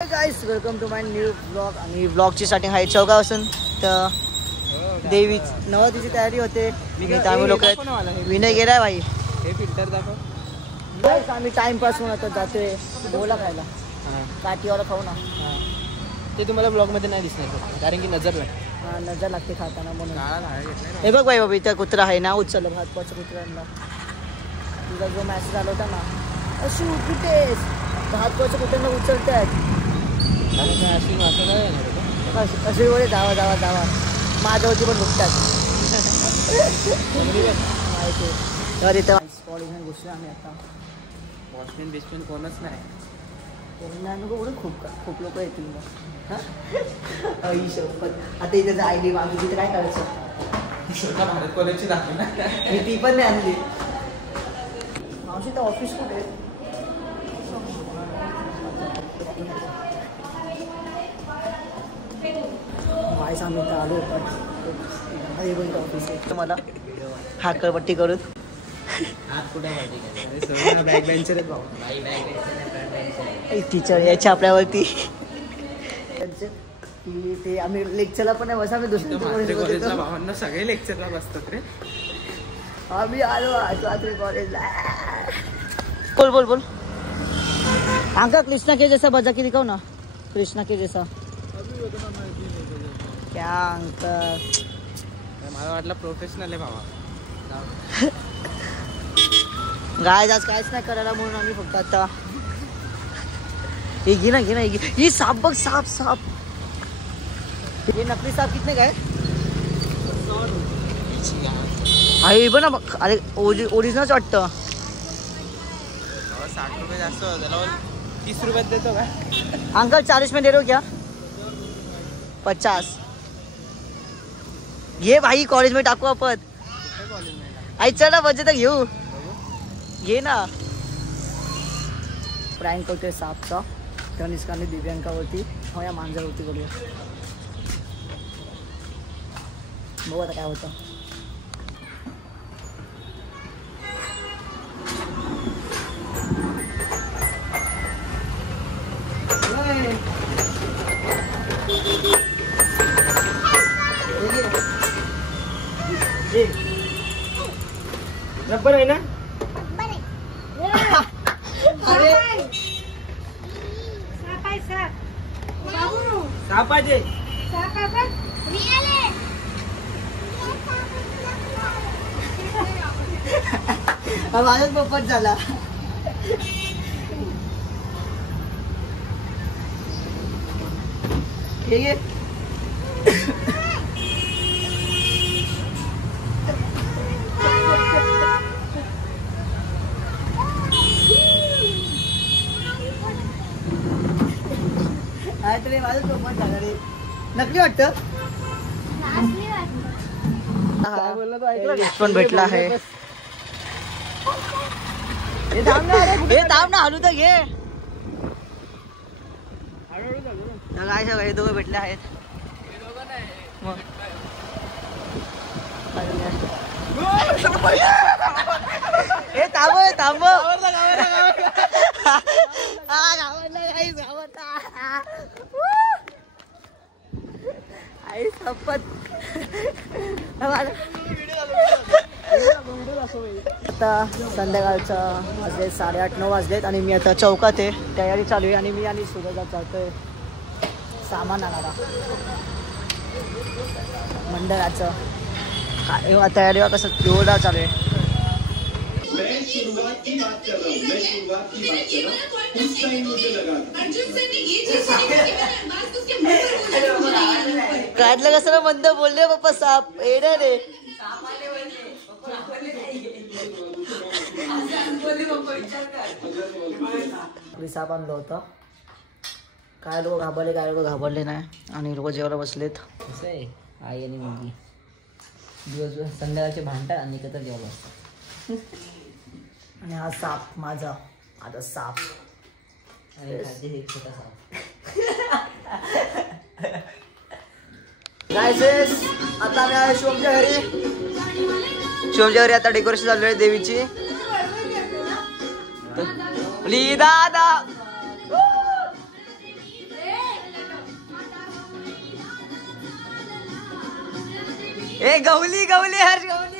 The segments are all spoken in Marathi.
Guys welcome to my new blog आणि ब्लॉगची स्टार्टिंग आहे चौकापासून तर देवी नवरात्रीची तयारी होते आम्ही लोक विनय गेलाय भाई हे फिल्टर दाखव बस आम्ही टाइमपास म्हणून आता जातोय बोला खायला काठीवाला खाऊ ना ते तुम्हाला ब्लॉग मध्ये नाही दिसणार कारण की नजर नाही नजर लागते खाताना म्हणून हे बघ भाई बाबा इथं कुत्रा आहे ना उचललं भाजपाच्या कुत्र्यांना तुझा जो मॅसेज आला होता ना अशी कुठेस भाजपाच्या कुत्र्यांना उचलतात अशी वळे धावा धावा धावा माझ्यावरती पण बघतात माहिती तर इथं कॉलेजमध्ये घुसलो आम्ही आता वॉचमॅन बिचमॅन कोणच नाही खूप खूप लोक येतील मग आता इथे आयडी मागली तिथे काय करायचं भारत कॉलेजची दाखव ना मी ती पण नाही आणली मावशी तर ऑफिस कुठे वाईस आम्ही तर आलो ऑफिस आहे मला हाकळपट्टी करून हात कुठे बॅक बेंचर टीचर यायच्या आपल्यावरती ते आम्ही लेक्चरला पण नाही बस आम्ही दुसऱ्या भावांना सगळे लेक्चरला बसतात रे आम्ही आलो रात्री कॉलेजला बोल बोल बोल अंकल कृष्णा के जैसा बजा के दिखाओ ना कृष्णा के जैसा क्या अंकल मला वाटलं प्रोफेशनल आहे भावा गाय आज काहीच नाही करायला म्हणून आम्ही फक्त आता ये घे ना ये सांप बघ सांप सांप ये नकली सांप कितने का है आई बघ ना अरे ओरिजिनलच वाटतं 60 रुपये जास्त 30 रुपयात देतो का अंकल 40 में दे रहे हो क्या 50 ये भाई कॉलेज में टाकू आपण आई चल ना बजेट घेऊ घे ना प्रँक करतोय सापचा तनिष्काने दिव्यांकावरती हो या मांजरवरती करूया बघू आता काय होतं रबर आहे ना सापाचे माझाच पोपट झाला ठीक आहे तरी माझं पोपट झाला रे नकली वाटतं पण भेटला आहे हे थांब ना हलू तर घे काय सगळं हे दोघं भेटले आहेत हे थांब आई शपथ आता संध्याकाळचं वाजले 8:30-9 वाजलेत आणि मी आता चौकात आहे तयारी चालू आहे आणि मी आणि सूरजात जातोय सामान आणायला मंडळाचं तयारी कसं जोरदार चालू आहे काढलं कसं ना मंद बोलले पप्पा साप येणार रे साप आणलं होतं काय लोक घाबरले काय लोक घाबरले नाही आणि लोक जेवायला बसलेत कसं आहे आई आणि मुलगी दिवसभर संध्याकाळचे भांडतात आणि एकत्र जेवायला बसतात आणि हा साप माझा आता साप आणि खाद्य एक छोटा साप गायसेस आता आम्ही आहे शिवमच्या घरी आता डेकोरेशन चालू आहे देवीची दादा ए गवली गवली हर्ष गवली.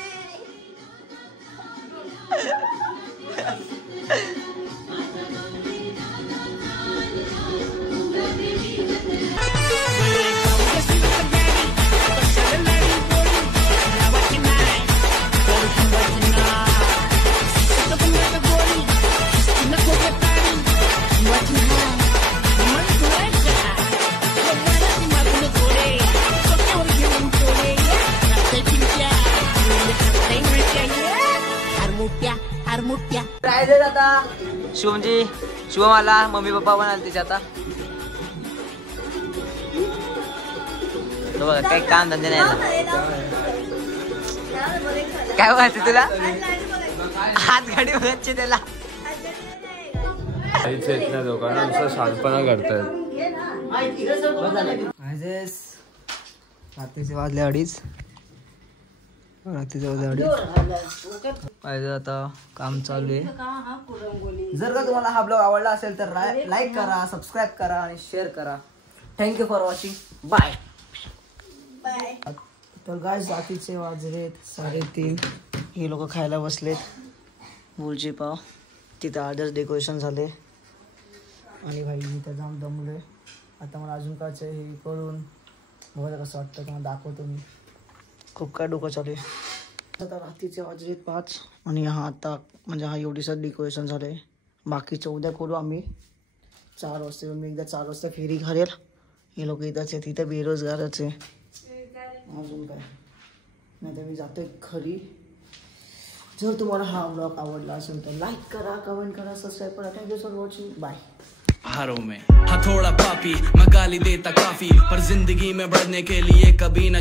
आता शुभमजी शुभम आला, मम्मी पप्पा पण आले तिच्या. आता बघा काही काम धंदे नाही. काय बघायचं तुला? हात गाडी बघायची त्याला. दोघांना शांतपणा करतायत. रात्रीचे वाजले 2:30. आता काम चालू आहे. जर का तुम्हाला हा ब्लॉग आवडला असेल तर लाईक करा, सबस्क्राईब करा आणि शेअर करा. Thank you for watching. बाय. तर गाइस रात्रीचे वाजलेत 3:30. हे लोक खायला बसलेत बुलची पाव. तिथं आधीच डेकोरेशन झाले आणि भाई तिथं जाम दमलोय. आता मला अजून कायचं हे करून बघा कसं वाटतं तुम्हाला दाखवतो मी. खूप काय डोकं चालू आहे. आता रात्रीचे वाजलेत 5 आणि हा आता म्हणजे हा एवढीसं डेकोरेशन झालं आहे. बाकीचं उद्या करू आम्ही 4 वाजता. मी एकदा 4 वाजता फेरी घालेल. हे लोक इथंच आहे, तिथं बेरोजगारच आहे. अजून काय नाही तर मी जातोय घरी. जर तुम्हाला हा ब्लॉग आवडला असेल तर लाईक करा, कमेंट करा, सबस्क्राईब करा. Thank you for watching. बाय. हारों में हाँ थोड़ा पापी मैं गाली देता काफी, पर जिंदगी में बढ़ने के लिए कभी न